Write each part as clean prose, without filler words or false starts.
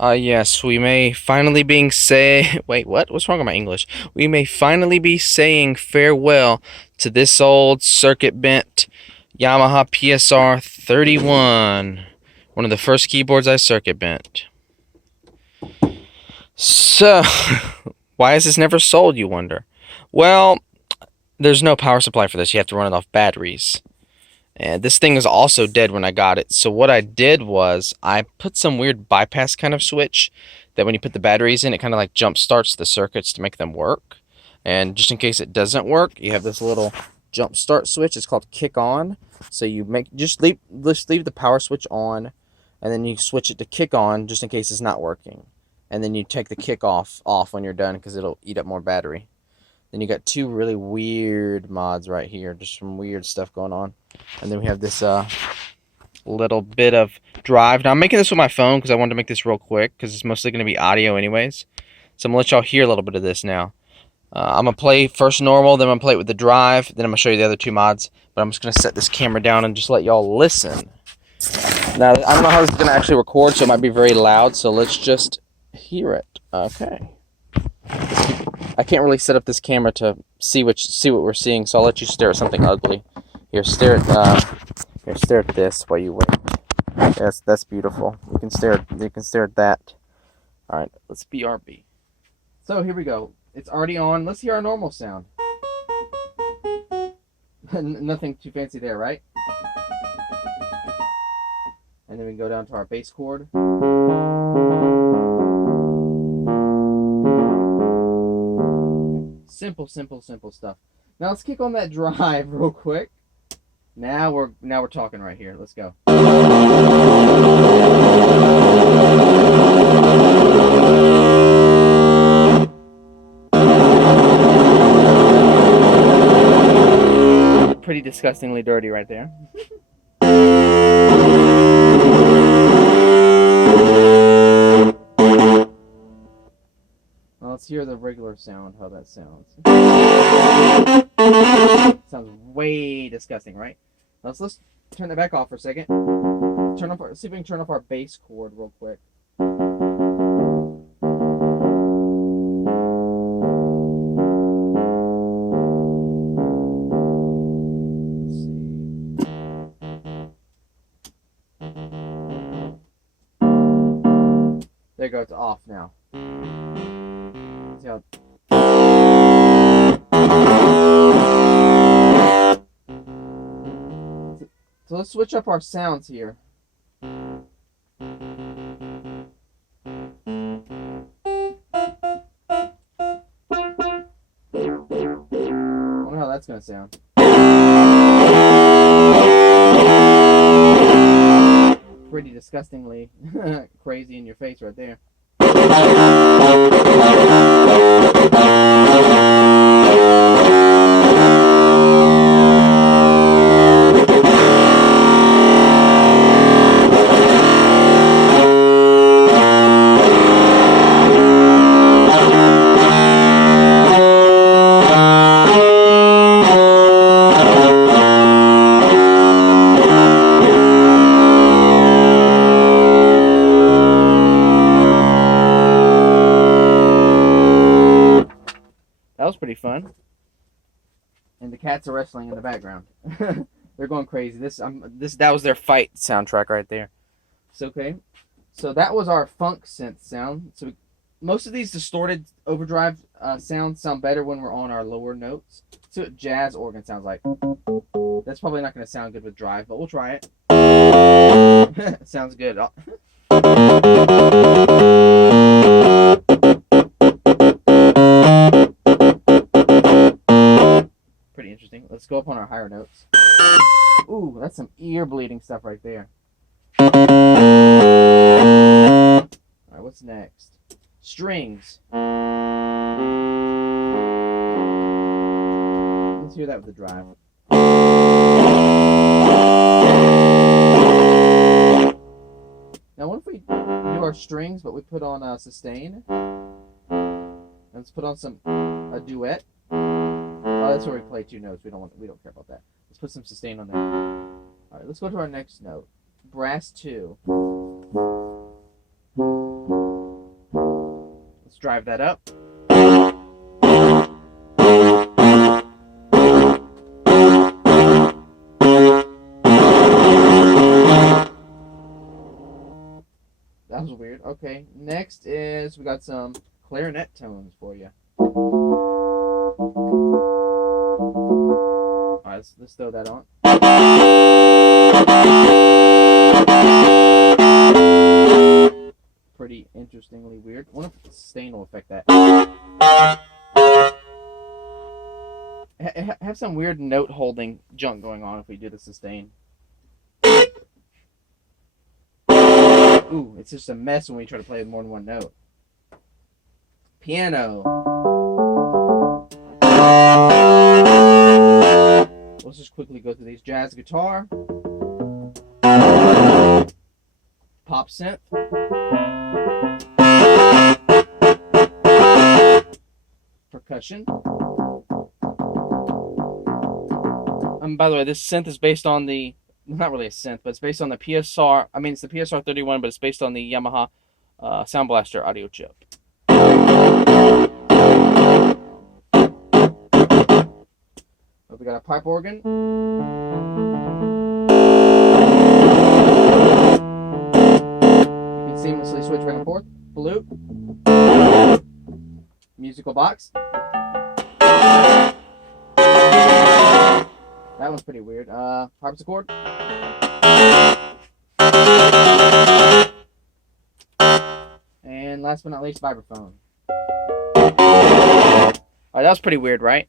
Yes, we may finally being say wait, what? What's wrong with my English? We may finally be saying farewell to this old circuit bent Yamaha PSR-31. One of the first keyboards I circuit bent. So, why is this never sold, you wonder? Well, there's no power supply for this. You have to run it off batteries. And this thing is also dead when I got it. So what I did was I put some weird bypass kind of switch that when you put the batteries in, it kind of like jump starts the circuits to make them work. And just in case it doesn't work, you have this little jump start switch. It's called kick on. So you just leave the power switch on, and then you switch it to kick on just in case it's not working. And then you take the kick off when you're done because it'll eat up more battery. Then you got two really weird mods right here, just some weird stuff going on. And then we have this little bit of drive. Now I'm making this with my phone because I wanted to make this real quick because it's mostly going to be audio anyways. So I'm going to let y'all hear a little bit of this now. I'm going to play first normal, then I'm going to play it with the drive, then I'm going to show you the other two mods. But I'm just going to set this camera down and just let y'all listen. Now, I don't know how this is going to actually record, so it might be very loud, so let's just hear it. Okay. I can't really set up this camera to see what we're seeing, so I'll let you stare at something ugly. Here, stare at this while you wait. Yes, that's beautiful. You can stare at that. All right, let's BRB. So here we go. It's already on. Let's hear our normal sound. Nothing too fancy there, right? And then we can go down to our bass chord. Simple stuff. Now let's kick on that drive real quick. Now we're talking right here. Let's go. Pretty disgustingly dirty right there. Well, let's hear the regular sound, how that sounds. Sounds way disgusting, right? Let's turn it back off for a second. See if we can turn off our bass chord real quick. There you go, it's off now. See how... So let's switch up our sounds here. I wonder how that's going to sound. Pretty disgustingly crazy in your face right there. That was pretty fun. And the cats are wrestling in the background. They're going crazy. That was their fight soundtrack right there. It's okay. So that was our funk synth sound. So most of these distorted overdrive sounds sound better when we're on our lower notes. See what jazz organ sounds like. That's probably not going to sound good with drive, but we'll try it. Sounds good. Pretty interesting. Let's go up on our higher notes. Ooh, that's some ear bleeding stuff right there. Alright, what's next? Strings. Let's hear that with the drive. Now what if we do our strings but we put on a sustain? Let's put on a duet. Oh, that's where we play two notes. We don't care about that. Let's put some sustain on there. Alright, let's go to our next note. Brass 2. Let's drive that up. That was weird. Okay, next is we got some clarinet tones for you. Alright, let's throw that on. Pretty interestingly weird. I wonder if the sustain will affect that. Have some weird note holding junk going on if we do the sustain. Ooh, it's just a mess when we try to play with more than one note. Piano. Let's just quickly go through these. Jazz guitar. Pop synth. Percussion. By the way, this synth is based on the, not really a synth, but it's based on the PSR. I mean, it's the PSR-31, but it's based on the Yamaha Sound Blaster audio chip. We got a pipe organ. You can seamlessly switch back and forth. Flute. Musical box. That one's pretty weird. Harpsichord. And last but not least, vibraphone. Alright, that was pretty weird, right?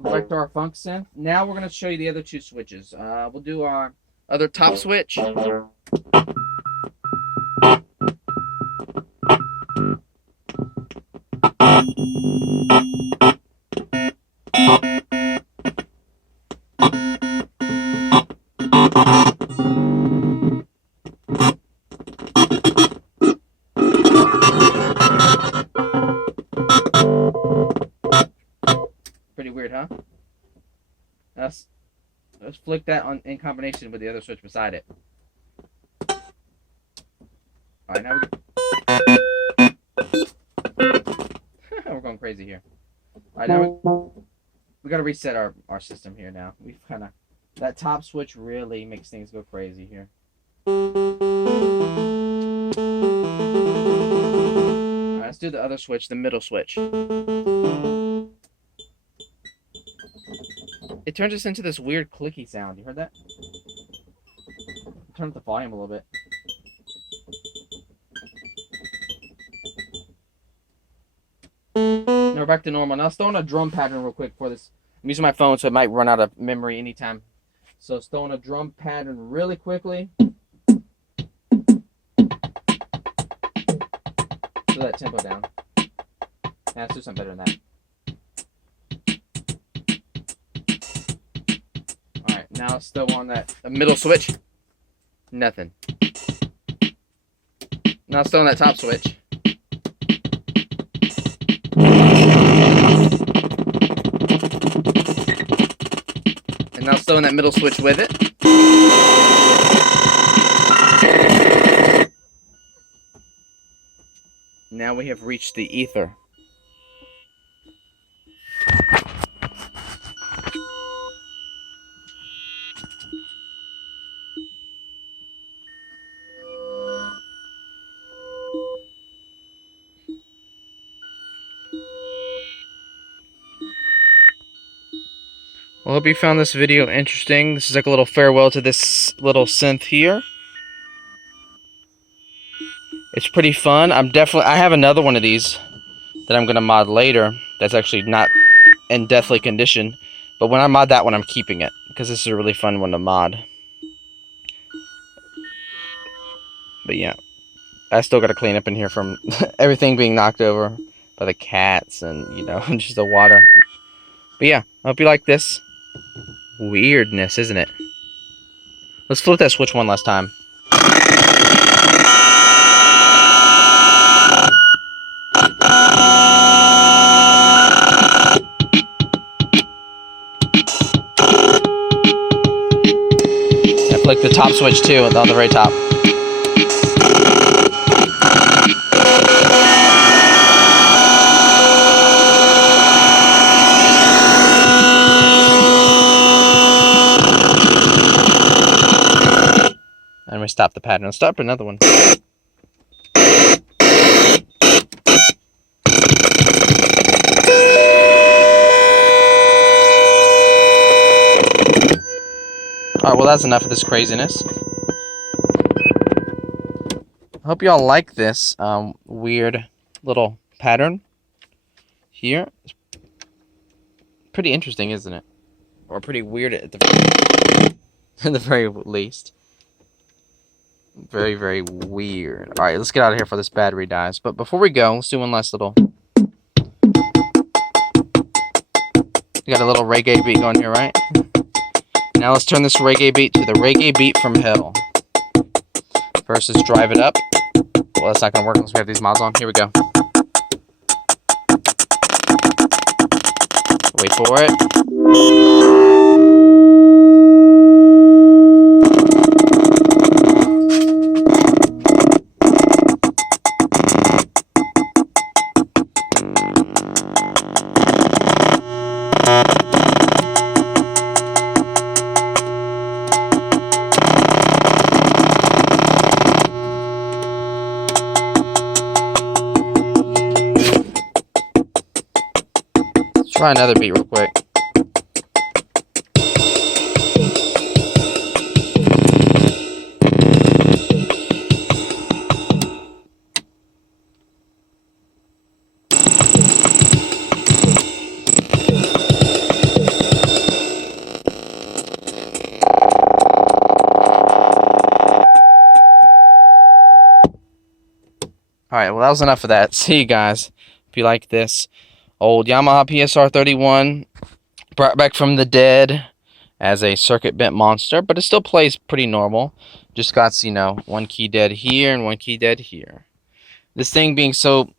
Back to our funk synth. Now we're going to show you the other two switches. We'll do our other top switch. Pretty weird, huh? Let's flick that on in combination with the other switch beside it. Alright, now we're going crazy here. Alright, now we gotta reset our system here now. We've kinda, that top switch really makes things go crazy here. Alright, let's do the other switch, the middle switch. It turns us into this weird clicky sound. You heard that? Turn up the volume a little bit. Now we're back to normal. Now let's throw in a drum pattern real quick for this. I'm using my phone, so it might run out of memory anytime. So let's throw in a drum pattern really quickly. Slow that tempo down. Now let's do something better than that. Alright, now let's throw on that middle switch. Nothing. Now let's throw on that top switch. And now let's throw in that middle switch with it. Now we have reached the ether. Well, I hope you found this video interesting. This is like a little farewell to this little synth here. It's pretty fun. I have another one of these that I'm going to mod later that's actually not in deathly condition. But when I mod that one, I'm keeping it because this is a really fun one to mod. But yeah, I still got to clean up in here from everything being knocked over by the cats and, you know, just the water. But yeah, I hope you like this. Weirdness, isn't it? Let's flip that switch one last time. I flick the top switch too on the very top. me stop the pattern. Let's start another one. Alright, well that's enough of this craziness. I hope y'all like this weird little pattern here. It's pretty interesting, isn't it? Or pretty weird at the very least. Very, very weird. Alright, let's get out of here before this battery dies. But before we go, let's do one last little... We got a little reggae beat going here, right? Now let's turn this reggae beat to the reggae beat from hell. First, let's drive it up. Well, that's not going to work unless we have these mods on. Here we go. Wait for it. Try another beat real quick. Alright, well that was enough of that. See you guys. If you like this old Yamaha PSR-31, brought back from the dead as a circuit bent monster, but it still plays pretty normal. Just got, you know, one key dead here and one key dead here. This thing being so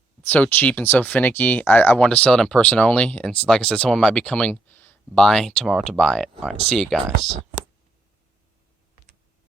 cheap and so finicky, I wanted to sell it in person only, and like I said, someone might be coming by tomorrow to buy it. Alright, see you guys.